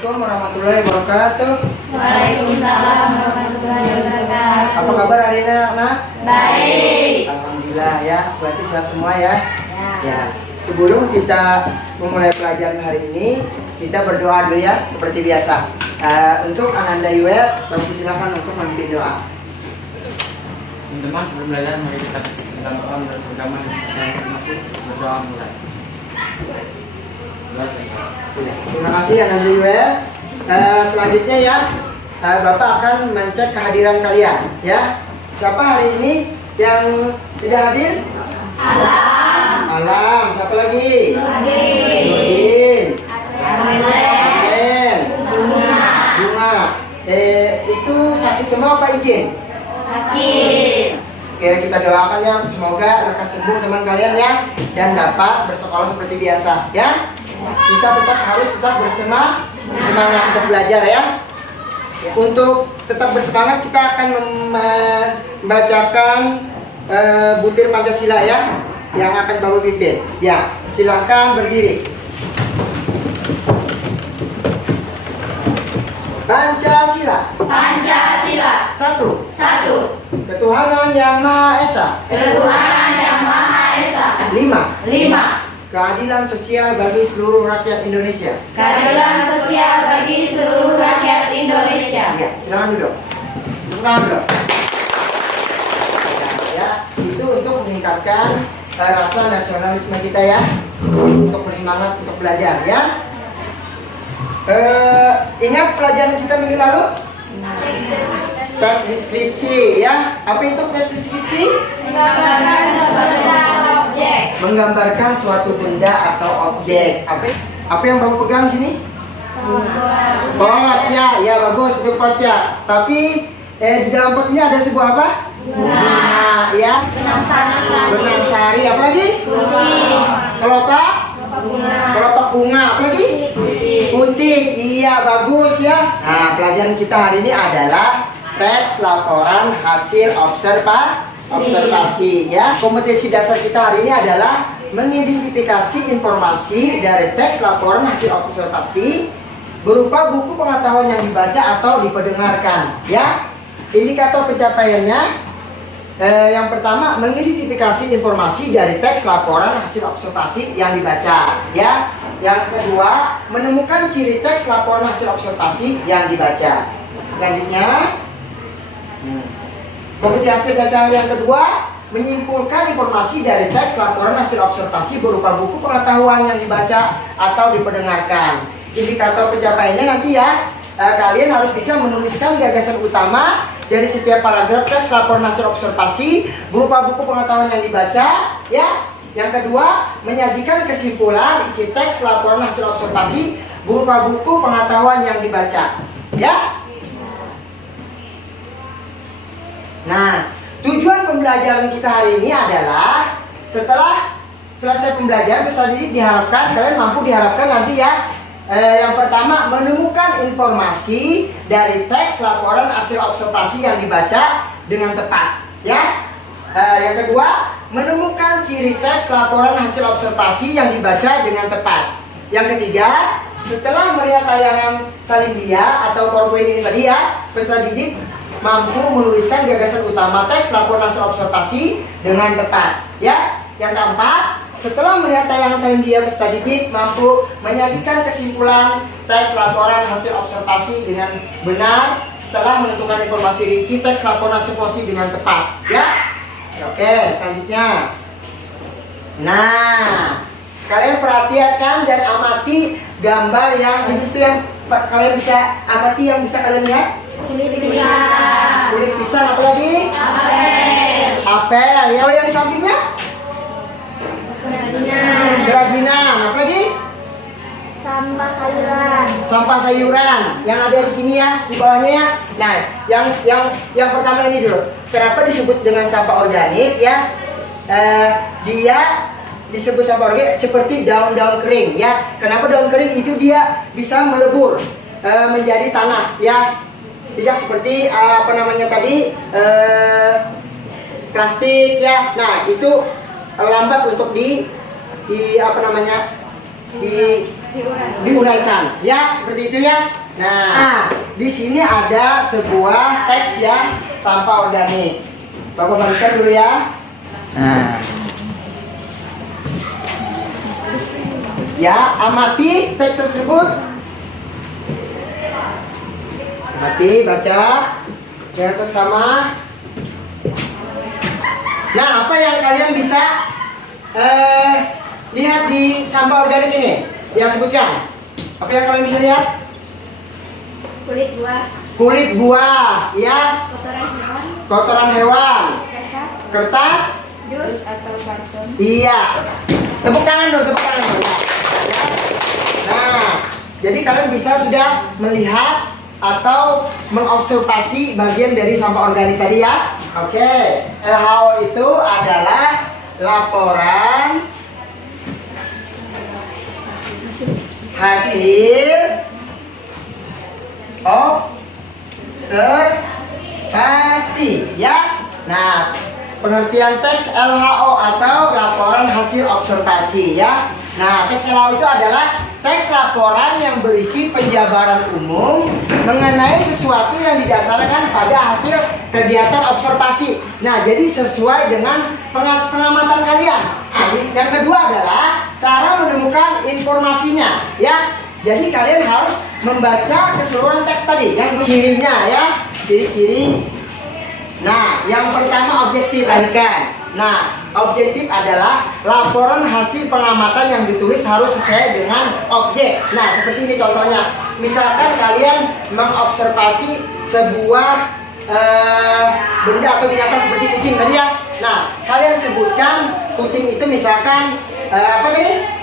Assalamualaikum warahmatullahi wabarakatuh. Waalaikumsalam warahmatullahi wabarakatuh. Apa kabar hari ini anak-anak? Baik. Alhamdulillah ya, berarti sehat semua ya. Ya. Sebelum kita memulai pelajaran hari ini, kita berdoa dulu ya, seperti biasa. Untuk Ananda Iwer, Bapak silakan untuk memimpin doa. Teman-teman, sebelum belajar mari kita berdoa dan beragama yang masuk berdoa mulai. Terima kasih Ananda Iwer. Selanjutnya ya, Bapak akan mencek kehadiran kalian ya. Siapa hari ini yang tidak hadir? Alam. Siapa lagi? Nurdin. Amen. Bunga. Itu sakit semua apa izin? Sakit. Oke, kita doakan ya, semoga lekas sembuh teman kalian ya, dan dapat bersekolah seperti biasa ya. Kita harus tetap bersemangat untuk belajar ya. Untuk tetap bersemangat kita akan membacakan butir Pancasila ya, yang akan Bapak pimpin. Ya, silahkan berdiri. Pancasila. Pancasila. Satu. Ketuhanan yang Maha Esa. Ketuhanan yang Maha Esa. 5. Keadilan sosial bagi seluruh rakyat Indonesia. Keadilan sosial bagi seluruh rakyat Indonesia. Ya, silakan duduk. Tepuk tangan dulu. Ya, itu untuk meningkatkan rasa nasionalisme kita ya, untuk bersemangat untuk belajar ya. Ingat pelajaran kita minggu lalu? Teks deskripsi ya. Apa itu teks deskripsi? Menggambarkan sesuatu atau objek. Menggambarkan suatu benda atau objek. Apa yang Bapak pegang sini? Pot ya, bagus itu pot ya. Tapi di dalam pot ini ada sebuah apa? Bunga ya. Benang sari. Apa lagi? Kelopak bunga. Apa lagi? Putih. Iya, bagus ya. Nah, pelajaran kita hari ini adalah teks laporan hasil observasi ya. Kompetisi dasar kita hari ini adalah mengidentifikasi informasi dari teks laporan hasil observasi berupa buku pengetahuan yang dibaca atau diperdengarkan ya. Indikator pencapaiannya yang pertama, mengidentifikasi informasi dari teks laporan hasil observasi yang dibaca ya. Yang kedua, menemukan ciri teks laporan hasil observasi yang dibaca. Selanjutnya, kompetisi hasil dasar yang kedua, menyimpulkan informasi dari teks laporan hasil observasi berupa buku pengetahuan yang dibaca atau diperdengarkan. Indikator pencapaiannya nanti ya, kalian harus bisa menuliskan gagasan utama dari setiap paragraf teks laporan hasil observasi berupa buku pengetahuan yang dibaca ya. Yang kedua, menyajikan kesimpulan isi teks laporan hasil observasi berupa buku pengetahuan yang dibaca ya. Nah, tujuan pembelajaran kita hari ini adalah setelah selesai pembelajaran peserta didik diharapkan kalian mampu nanti ya. Yang pertama, menemukan informasi dari teks laporan hasil observasi yang dibaca dengan tepat ya. Yang kedua, menemukan ciri teks laporan hasil observasi yang dibaca dengan tepat. Yang ketiga, setelah melihat tayangan salin dia atau PowerPoint ini tadi ya, peserta didik mampu menuliskan gagasan utama teks laporan hasil observasi dengan tepat ya. Yang keempat, setelah melihat tayangan salin dia, peserta didik mampu menyajikan kesimpulan teks laporan hasil observasi dengan benar setelah menentukan informasi rinci teks laporan hasil observasi dengan tepat ya. Oke, selanjutnya. Nah, kalian perhatikan dan amati gambar yang itu yang kalian bisa amati, yang bisa kalian lihat. Kulit pisang. Apa lagi? Apel. Ya, yang di sampingnya? Kerajinan. Apa lagi? Sampah sayuran yang ada di sini ya, di bawahnya ya. Nah, yang pertama ini dulu. Kenapa disebut dengan sampah organik ya? Dia disebut sampah organik seperti daun-daun kering ya. Kenapa daun kering itu dia bisa melebur menjadi tanah ya? Tidak seperti apa namanya tadi plastik ya. Nah, itu lambat untuk di apa namanya diuraikan. Ya, seperti itu ya. Nah, di sini ada sebuah teks ya, sampah organik. Bapak bagikan dulu ya. Nah. Ya, amati teks tersebut. Amati, baca. Jangan seksama. Nah, apa yang kalian bisa lihat di sampah organik ini? Ya, sebutkan. Apa yang kalian bisa lihat? Kulit buah, Kulit buah, ya. kotoran hewan, Kotoran hewan, kertas, dus atau karton. iya. Tepuk tangan dong, tepuk tangan dong. Ya. Nah, jadi kalian bisa sudah melihat atau mengobservasi bagian dari sampah organik tadi ya. Oke, LHO itu adalah laporan hasil observasi ya. Nah, pengertian teks LHO atau laporan hasil observasi ya. Nah, teks LHO itu adalah teks laporan yang berisi penjabaran umum mengenai sesuatu yang didasarkan pada hasil kegiatan observasi. Nah, jadi sesuai dengan pengamatan kalian. Nah, yang kedua adalah cara menemukan informasinya ya. Jadi kalian harus membaca keseluruhan teks tadi yang cirinya ya, ciri-ciri. Nah, yang pertama objektif, lanjutkan. Nah, objektif adalah laporan hasil pengamatan yang ditulis harus sesuai dengan objek. Nah, seperti ini contohnya. Misalkan kalian mengobservasi sebuah benda atau binatang seperti kucing tadi ya. Nah, kalian sebutkan kucing itu misalkan apa tadi?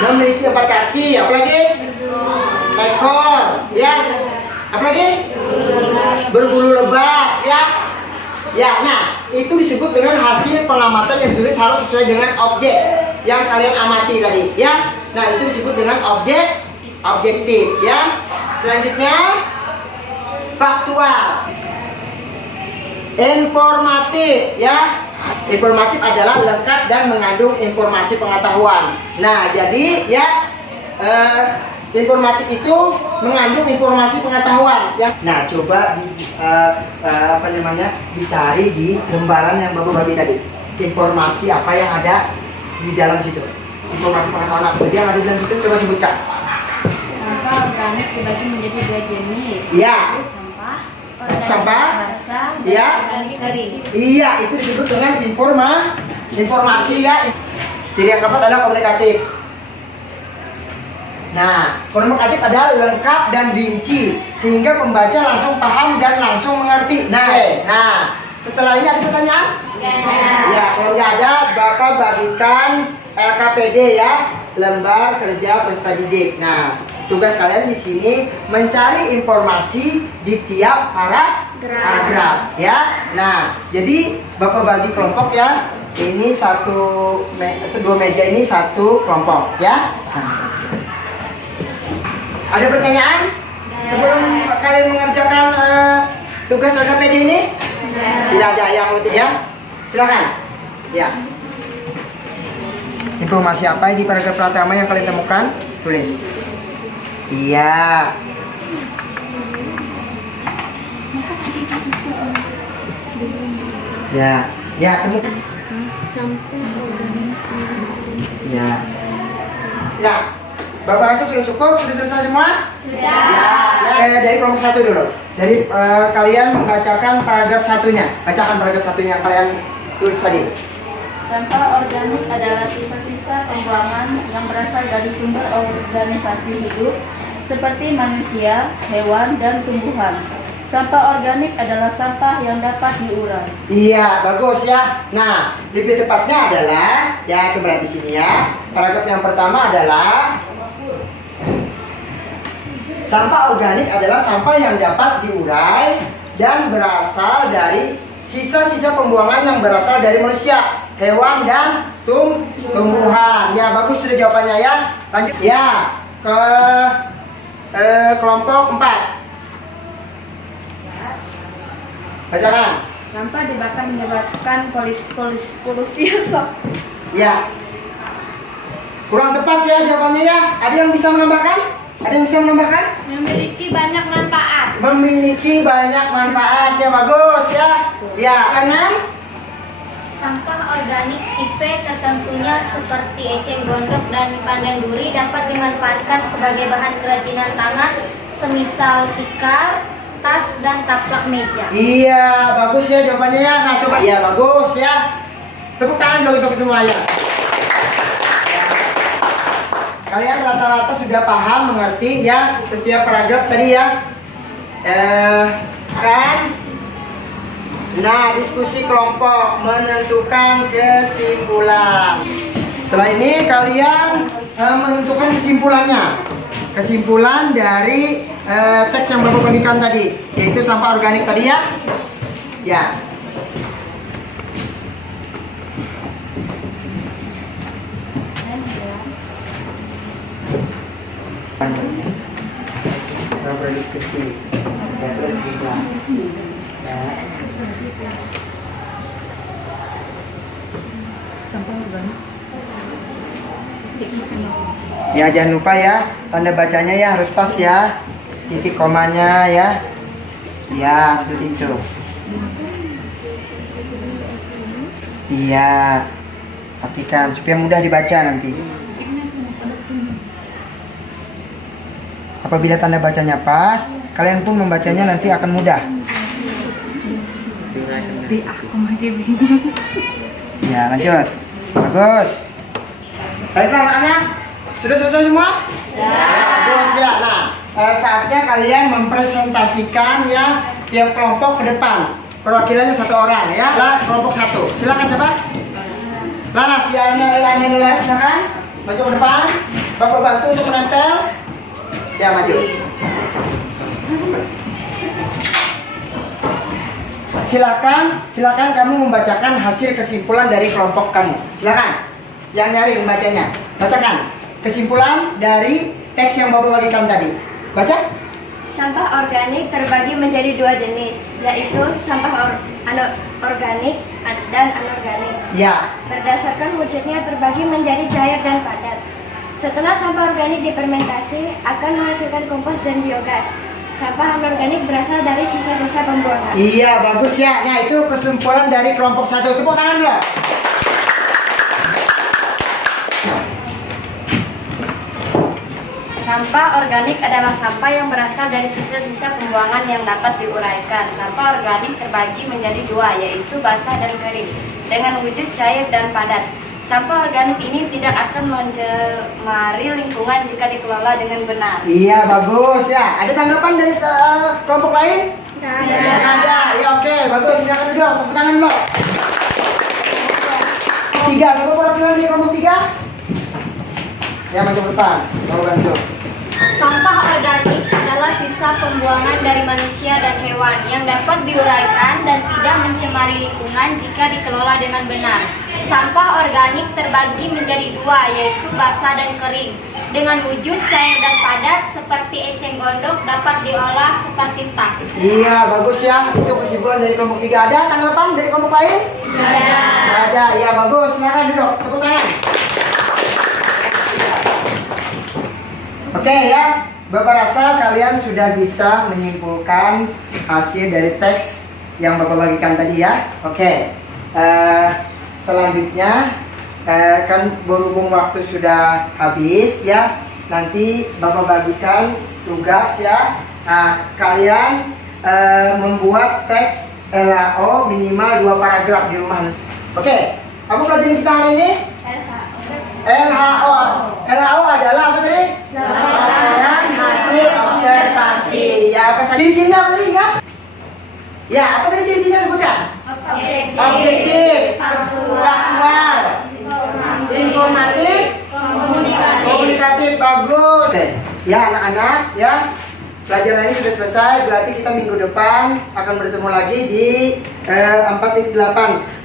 Memiliki 4 kaki, apa lagi? Ekor, ya. Apa lagi? Berbulu lebat, ya. Ya, nah itu disebut dengan hasil pengamatan yang ditulis harus sesuai dengan objek yang kalian amati tadi, ya. Nah itu disebut dengan objektif, ya. Selanjutnya faktual, informatif, ya. Informatif adalah lengkap dan mengandung informasi pengetahuan. Nah, jadi ya informatif itu mengandung informasi pengetahuan. Ya. Nah, coba dicari di lembaran yang Bapak bagi tadi. Informasi apa yang ada di dalam situ? Informasi pengetahuan apa saja yang ada di dalam situ? Coba sebutkan. Sampah organik dibagi menjadi 2 jenis. Iya. Sampah basah dan Iya. organik kering. Iya, itu disebut dengan informasi ya. Ciri yang keempat adalah komunikatif. Nah, komunikatif adalah lengkap dan rinci sehingga pembaca langsung paham dan langsung mengerti. Nah, setelah ini ada pertanyaan? Ya, kalau nggak ada, Bapak bagikan LKPD ya, lembar kerja peserta didik. Nah, tugas kalian di sini mencari informasi di tiap paragraf ya. Nah, jadi Bapak bagi kelompok ya. Ini dua meja ini satu kelompok ya. Nah. Ada pertanyaan sebelum kalian mengerjakan tugas LKPD ini? Tidak ada ya, kalau tidak ya. Silakan. Ya. Informasi apa di paragraf pertama yang kalian temukan? Tulis. Iya. Ya, temukan. Ya. Ya. Bapak rasa sudah cukup? Sudah selesai semua? Sudah. Ya, dari kelompok 1 dulu. Dari kalian membacakan paragraf satunya. Bacakan paragraf satunya yang kalian tulis tadi. Sampah organik adalah sisa-sisa pembuangan yang berasal dari sumber organisasi hidup seperti manusia, hewan, dan tumbuhan. Sampah organik adalah sampah yang dapat diurai. Iya, bagus ya. Nah, lebih tepatnya adalah, ya coba lihat di sini ya. Paragraf yang pertama adalah sampah organik adalah sampah yang dapat diurai dan berasal dari sisa-sisa pembuangan yang berasal dari manusia, hewan, dan tumbuhan. Ya, bagus sudah jawabannya ya. Lanjut ya ke kelompok 4. Bacakan. Sampah dibakar menyebabkan polusi asap. Ya. Kurang tepat ya jawabannya ya. Ada yang bisa menambahkan? Ada yang bisa menambahkan? Memiliki banyak manfaat. Memiliki banyak manfaat ya, bagus ya. Ya, keenam. Sampah organik tipe tertentunya seperti eceng gondok dan pandan duri dapat dimanfaatkan sebagai bahan kerajinan tangan, semisal tikar, tas, dan taplak meja. Iya, bagus ya jawabannya ya. Nah, coba. Iya, bagus ya. Tepuk tangan dong untuk semuanya. Kalian rata-rata sudah paham, mengerti ya setiap paragraf tadi ya. Kan? Nah, diskusi kelompok menentukan kesimpulan. Setelah ini kalian menentukan kesimpulannya. Kesimpulan dari teks yang Bapak bagikan tadi, yaitu sampah organik tadi ya. Ya. Berdiskusi. Ya, terus juga. Ya. Sampah organik. Ya, jangan lupa ya, tanda bacanya ya harus pas ya. Titik komanya ya. Ya, seperti itu. Iya. Perhatikan supaya mudah dibaca nanti. Apabila tanda bacanya pas, kalian pun membacanya nanti akan mudah. Aku masih bingung. Ya, lanjut. Bagus. Baiklah anak-anak, sudah selesai semua? Ya. Bagus ya. Nah, saatnya kalian mempresentasikan ya tiap kelompok ke depan. Perwakilannya satu orang ya. Lah, kelompok satu. Silakan coba. Laras, ya Laras, silakan. Maju ke depan. Bapak bantu untuk menempel. Ya, maju. Silakan kamu membacakan hasil kesimpulan dari kelompok kamu. Silakan. Jangan nyari membacanya. Bacakan kesimpulan dari teks yang Bapak bagikan tadi. Baca. Sampah organik terbagi menjadi dua jenis, yaitu sampah organik dan anorganik. Ya. Berdasarkan wujudnya terbagi menjadi cair dan padat. Setelah sampah organik difermentasi, akan menghasilkan kompos dan biogas. Sampah anorganik berasal dari sisa-sisa pembuangan. Iya, bagus ya. Nah, itu kesimpulan dari kelompok satu. Tepuk tangan dulu. Sampah organik adalah sampah yang berasal dari sisa-sisa pembuangan yang dapat diuraikan. Sampah organik terbagi menjadi dua, yaitu basah dan kering, dengan wujud cair dan padat. Sampah organik ini tidak akan mencemari lingkungan jika dikelola dengan benar. Iya, bagus ya. Ada tanggapan dari kelompok lain? Tidak ada. Ya, oke, bagus. Silakan dulu. Tepuk tangan dulu. Tiga, coba perwakilan dari kelompok tiga. Ya, maju ke depan. Bawa bantu. Sampah organik adalah sisa pembuangan dari manusia dan hewan yang dapat diuraikan dan tidak mencemari lingkungan jika dikelola dengan benar. Sampah organik terbagi menjadi dua, yaitu basah dan kering. Dengan wujud cair dan padat seperti eceng gondok dapat diolah seperti tas. Iya, bagus ya. Itu kesimpulan dari kelompok tiga. Ada tanggapan dari kelompok lain? Ada. Ada. Ya, bagus. Silakan duduk. Tepuk tangan. Oke ya, Bapak rasa kalian sudah bisa menyimpulkan hasil dari teks yang Bapak bagikan tadi ya. Oke, selanjutnya kan berhubung waktu sudah habis ya, nanti Bapak bagikan tugas ya. Nah, kalian membuat teks LHO minimal 2 paragraf di rumah. Oke, apa pelajaran kita hari ini? LHO. LHO adalah apa tadi? Laporan hasil observasi. Ya, apa saja? Ciri-cirinya apa tadi ingat? Ya, apa tadi ciri-cirinya sebutkan? Objektif, faktual, informatif, komunikatif. Bagus. Oke. Ya, anak-anak ya. Pelajaran ini sudah selesai, berarti kita minggu depan akan bertemu lagi di 4.8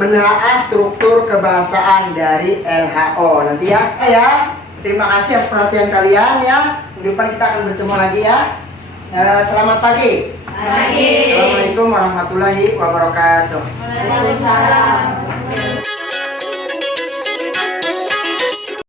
menelaah struktur kebahasaan dari LHO nanti ya. Ya, terima kasih atas perhatian kalian ya. Minggu depan kita akan bertemu lagi ya. Selamat pagi. Pagi. Assalamualaikum warahmatullahi wabarakatuh. Waalaikumsalam.